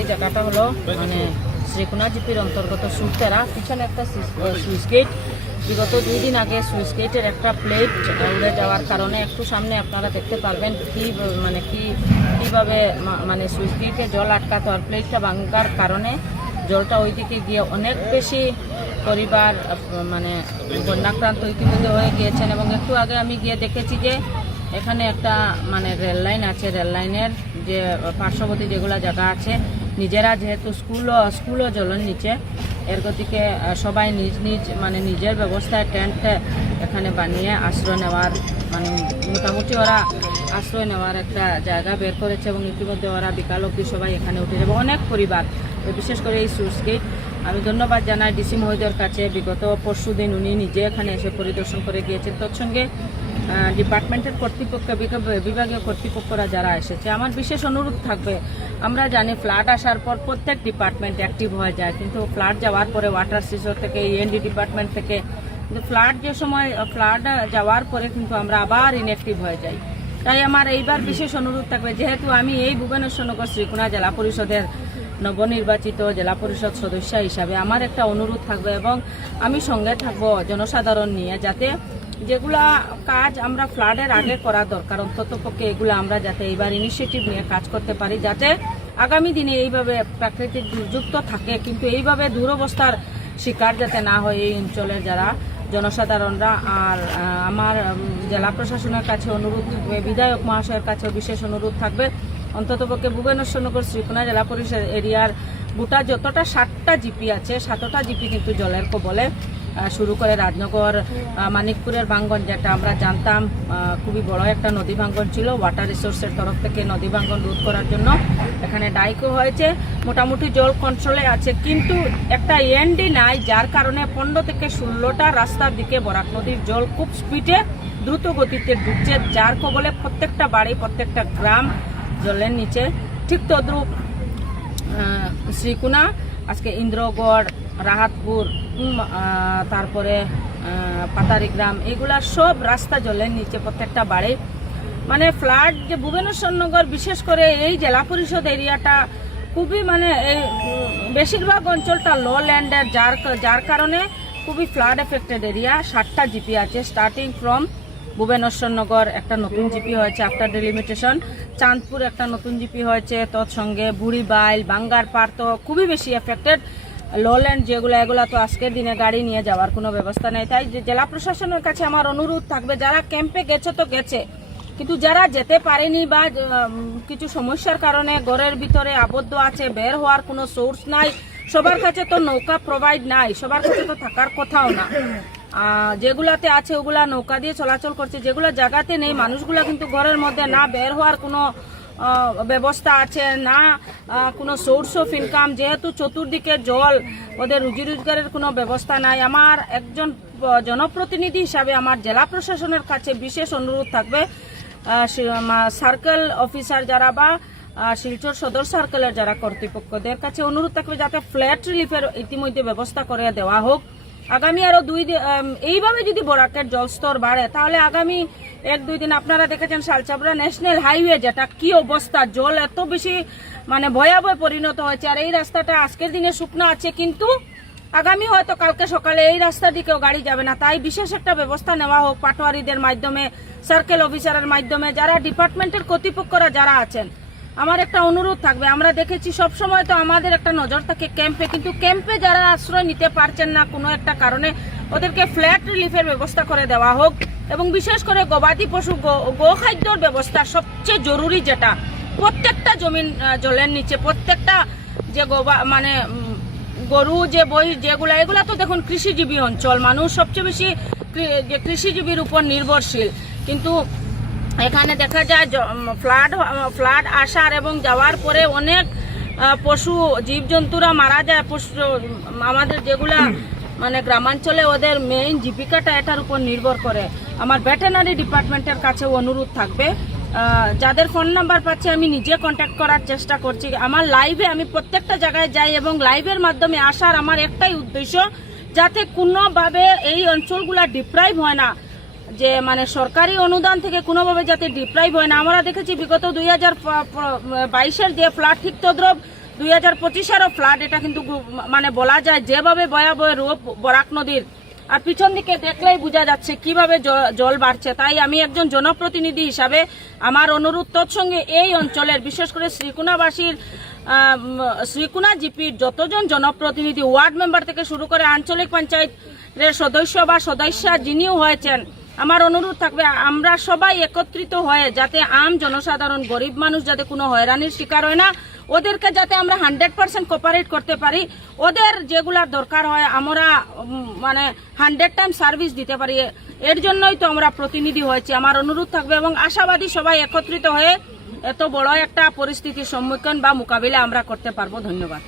এই জায়গাটা হলো মানে শ্রীকুনা জিপির অন্তর্গত সুরতেরা। পিছনে একটা সুইচ গেট। বিগত দুই দিন আগে সুইচ গেটের একটা প্লেট উড়ে যাওয়ার কারণে একটু সামনে আপনারা দেখতে পারবেন কি মানে কি, কীভাবে মানে সুইচ গেটে জল আটকাতো আর প্লেটটা ভাঙার কারণে জলটা ওইদিকে গিয়ে অনেক বেশি পরিবার মানে বন্যাক্রান্ত ইতিমধ্যে হয়ে গিয়েছেন এবং একটু আগে আমি গিয়ে দেখেছি যে এখানে একটা মানে রেল লাইন আছে। রেল লাইনের যে পার্শ্ববর্তী যেগুলো জায়গা আছে নিজেরা যেহেতু স্কুলও স্কুলও জলের নিচে, এর গতিকে সবাই নিজ নিজ মানে নিজের ব্যবস্থায় টেন্ট এখানে বানিয়ে আশ্রয় নেওয়ার মানে মোটামুটি ওরা আশ্রয় নেওয়ার একটা জায়গা বের করেছে এবং ইতিমধ্যে ওরা বিকাল অবধি সবাই এখানে উঠে যাবে। অনেক পরিবার বিশেষ করে এই সুইচ গেট। আমি ধন্যবাদ জানাই ডিসি মহোদয়ের কাছে। বিগত পরশু দিন উনি নিজে এখানে এসে পরিদর্শন করে গিয়েছেন। তৎসঙ্গে ডিপার্টমেন্টের কর্তৃপক্ষ বিভাগীয় কর্তৃপক্ষরা যারা এসেছে, আমার বিশেষ অনুরোধ থাকবে, আমরা জানি ফ্লাড আসার পর প্রত্যেক ডিপার্টমেন্ট অ্যাক্টিভ হয়ে যায়, কিন্তু ফ্লাড যাওয়ার পরে ওয়াটার সিসর থেকে ইএনডি ডিপার্টমেন্ট থেকে, কিন্তু ফ্লাড যে সময় ফ্লাড যাওয়ার পরে কিন্তু আমরা আবার ইনঅ্যাক্টিভ হয়ে যাই। তাই আমার এইবার বিশেষ অনুরোধ থাকবে, যেহেতু আমি এই ভুবনেশ্বরনগর শ্রীকুণা জেলা পরিষদের নবনির্বাচিত জেলা পরিষদ সদস্য হিসাবে আমার একটা অনুরোধ থাকবে এবং আমি সঙ্গে থাকব জনসাধারণ নিয়ে, যাতে যেগুলা কাজ আমরা ফ্লাডের আগে করা দরকার, অন্তত পক্ষে এগুলো আমরা যাতে এইবার ইনিশিয়েটিভ নিয়ে কাজ করতে পারি, যাতে আগামী দিনে এইভাবে প্রাকৃতিক দুর্যোগ তো থাকে, কিন্তু এইভাবে দুরবস্থার শিকার যাতে না হয় এই অঞ্চলের যারা জনসাধারণরা। আর আমার জেলা প্রশাসনের কাছে অনুরোধ থাকবে, বিধায়ক মহাশয়ের কাছেও বিশেষ অনুরোধ থাকবে। অন্ততপক্ষে ভুবনেশ্বরনগর শ্রীকোনা জেলা পরিষদ এরিয়ার গোটা যতটা সাতটা জিপি আছে, সাতটা জিপি কিন্তু জলের কবলে। শুরু করে রাজনগর মানিকপুরের ভাঙ্গন যেটা আমরা জানতাম খুবই বড় একটা নদী ভাঙ্গন ছিল ওয়াটার রিসোর্সের তরফ থেকে নদী ভাঙ্গন রোধ করার জন্য। এখানে ডাইকো হয়েছে, মোটামুটি জল কন্ট্রোলে আছে, কিন্তু একটা এনডি নাই, যার কারণে পনেরো থেকে ষোলোটা রাস্তার দিকে বরাক নদীর জল খুব স্পিডে দ্রুত গতিতে ঢুকছে, যার কবলে প্রত্যেকটা বাড়ি, প্রত্যেকটা গ্রাম জলের নিচে। ঠিক তদ্রুপ শ্রীকুনা, আজকে ইন্দ্রগড় রাহাতপুর তারপরে পাতারি গ্রাম এগুলা সব রাস্তা জলের নিচে প্রত্যেকটা বাড়ি। মানে ফ্লাড যে ভুবনেশ্বরনগর, বিশেষ করে এই জেলা পরিষদ এরিয়াটা খুবই মানে এই বেশিরভাগ অঞ্চলটা লো ল্যান্ডের যার যার কারণে খুবই ফ্লাড এফেক্টেড এরিয়া ষাটটা জিপি আছে স্টার্টিং ফ্রম ভুবনেশ্বরনগর, একটা নতুন জিপি হয়েছে আফটার ডেলিমিটেশন চাঁদপুর একটা নতুন জিপি হয়েছে, তৎসঙ্গে বুড়িবাইল বাঙ্গার পার তো খুবই বেশি এফেক্টেড লোল্যান্ড যেগুলো, এগুলো তো আজকের দিনে গাড়ি নিয়ে যাওয়ার কোনো ব্যবস্থা নেই। তাই জেলা প্রশাসনের কাছে আমার অনুরোধ থাকবে, যারা ক্যাম্পে গেছে তো গেছে। কিন্তু যারা যেতে পারেনি বা কিছু সমস্যার কারণে ঘরের ভিতরে আবদ্ধ আছে, বের হওয়ার কোনো সোর্স নাই, সবার কাছে তো নৌকা প্রোভাইড নাই, সবার কাছে তো থাকার কথাও না। যেগুলাতে আছে, ওগুলা নৌকা দিয়ে চলাচল করছে, যেগুলো জায়গাতে নেই, মানুষগুলা কিন্তু ঘরের মধ্যে না বের হওয়ার কোনো ব্যবস্থা আছে, না কোনো সোর্স অফ ইনকাম যেহেতু চতুর্দিকে জল, ওদের রুজি রোজগারের কোনো ব্যবস্থা নাই। আমার একজন জনপ্রতিনিধি হিসাবে আমার জেলা প্রশাসনের কাছে বিশেষ অনুরোধ থাকবে। সার্কেল অফিসার যারা বা শিলচর সদর সার্কেলের যারা কর্তৃপক্ষদের কাছে অনুরোধ থাকবে যাতে ফ্ল্যাট রিলিফের ইতিমধ্যে ব্যবস্থা করে দেওয়া হোক। আগামী আরও দুই এইভাবে যদি বরাকের জলস্তর বাড়ে, তাহলে আগামী এক, দুই দিন আপনারা দেখেছেন শালচাবড়া ন্যাশনাল হাইওয়ে যেটা, কি অবস্থা? জল এত বেশি মানে ভয়াবহ পরিণত হয়েছে। আর এই রাস্তাটা আজকের দিনে শুকনো আছে, কিন্তু আগামী হয়তো কালকে সকালে এই রাস্তা দিকেও গাড়ি যাবে না। তাই বিশেষ একটা ব্যবস্থা নেওয়া হোক পাটোয়ারিদের মাধ্যমে সার্কেল অফিসারের মাধ্যমে, যারা ডিপার্টমেন্টের কর্তৃপক্ষরা যারা আছেন। আমার একটা অনুরোধ থাকবে। আমরা দেখেছি সব সময় তো আমাদের একটা নজর থাকে ক্যাম্পে, কিন্তু ক্যাম্পে যারা আশ্রয় নিতে পারছেন না কোনো একটা কারণে, ওদেরকে ফ্ল্যাট রিলিফের ব্যবস্থা করে দেওয়া হোক এবং বিশেষ করে গবাদি পশু গোখাদ্যর ব্যবস্থা সবচেয়ে জরুরি যেটা। প্রত্যেকটা জমিন জলের নিচে, প্রত্যেকটা যে গোবা মানে গরু, যে বই, যেগুলা, এগুলা তো দেখুন কৃষিজীবী অঞ্চল। মানুষ সবচেয়ে বেশি যে কৃষিজীবীর উপর নির্ভরশীল। কিন্তু এখানে দেখা যায় ফ্লাড ফ্লাড আসার এবং যাওয়ার পরে অনেক পশু, জীবজন্তুরা মারা যায়। পশু আমাদের যেগুলা মানে গ্রামাঞ্চলে ওদের মেইন জীবিকাটা এটার উপর নির্ভর করে। আমার ভেটেনারি ডিপার্টমেন্টের কাছেও অনুরোধ থাকবে। যাদের ফোন নাম্বার পাচ্ছি, আমি নিজে কন্ট্যাক্ট করার চেষ্টা করছি। আমার লাইভে আমি প্রত্যেকটা জায়গায় যাই এবং লাইভের মাধ্যমে আসার আমার একটাই উদ্দেশ্য, যাতে কোনোভাবে এই অঞ্চলগুলা ডিপ্রাইভ হয় না। যে মানে সরকারি অনুদান থেকে কোনোভাবে যাতে ডিপ্রাইভ হয় না। আমরা দেখেছি বিগত দুই হাজার বাইশের যে ফ্লাড ঠিক তদ্রব দুই হাজার পঁচিশেরও ফ্লাড এটা কিন্তু মানে বলা যায় যেভাবে ভয়াবহ রূপ বরাক নদীর। আর পিছন দিকে দেখলেই বোঝা যাচ্ছে কীভাবে জল বাড়ছে। তাই আমি একজন জনপ্রতিনিধি হিসাবে আমার অনুরোধ তৎসঙ্গে এই অঞ্চলের বিশেষ করে শ্রীকুনাবাসীর আম, শ্রীকুনা জিপির যতজন জনপ্রতিনিধি ওয়ার্ড মেম্বার থেকে শুরু করে আঞ্চলিক পঞ্চায়েতের সদস্য বা সদস্যা যিনিও হয়েছেন আমার অনুরোধ থাকবে, আমরা সবাই একত্রিত হয়ে যাতে আম জনসাধারণ, গরিব মানুষ যাতে কোনো হয়রানির শিকার হয় না, ওদেরকে যাতে আমরা হান্ড্রেড পার্সেন্ট কোপারেট করতে পারি। ওদের যেগুলা দরকার হয়, আমরা মানে হান্ড্রেড টাইম সার্ভিস দিতে পারি। এর জন্যই তো আমরা প্রতিনিধি হয়েছি। আমার অনুরোধ থাকবে এবং আশাবাদী সবাই একত্রিত হয়ে এত বড় একটা পরিস্থিতির সম্মুখীন বা মোকাবিলা আমরা করতে পারব। ধন্যবাদ।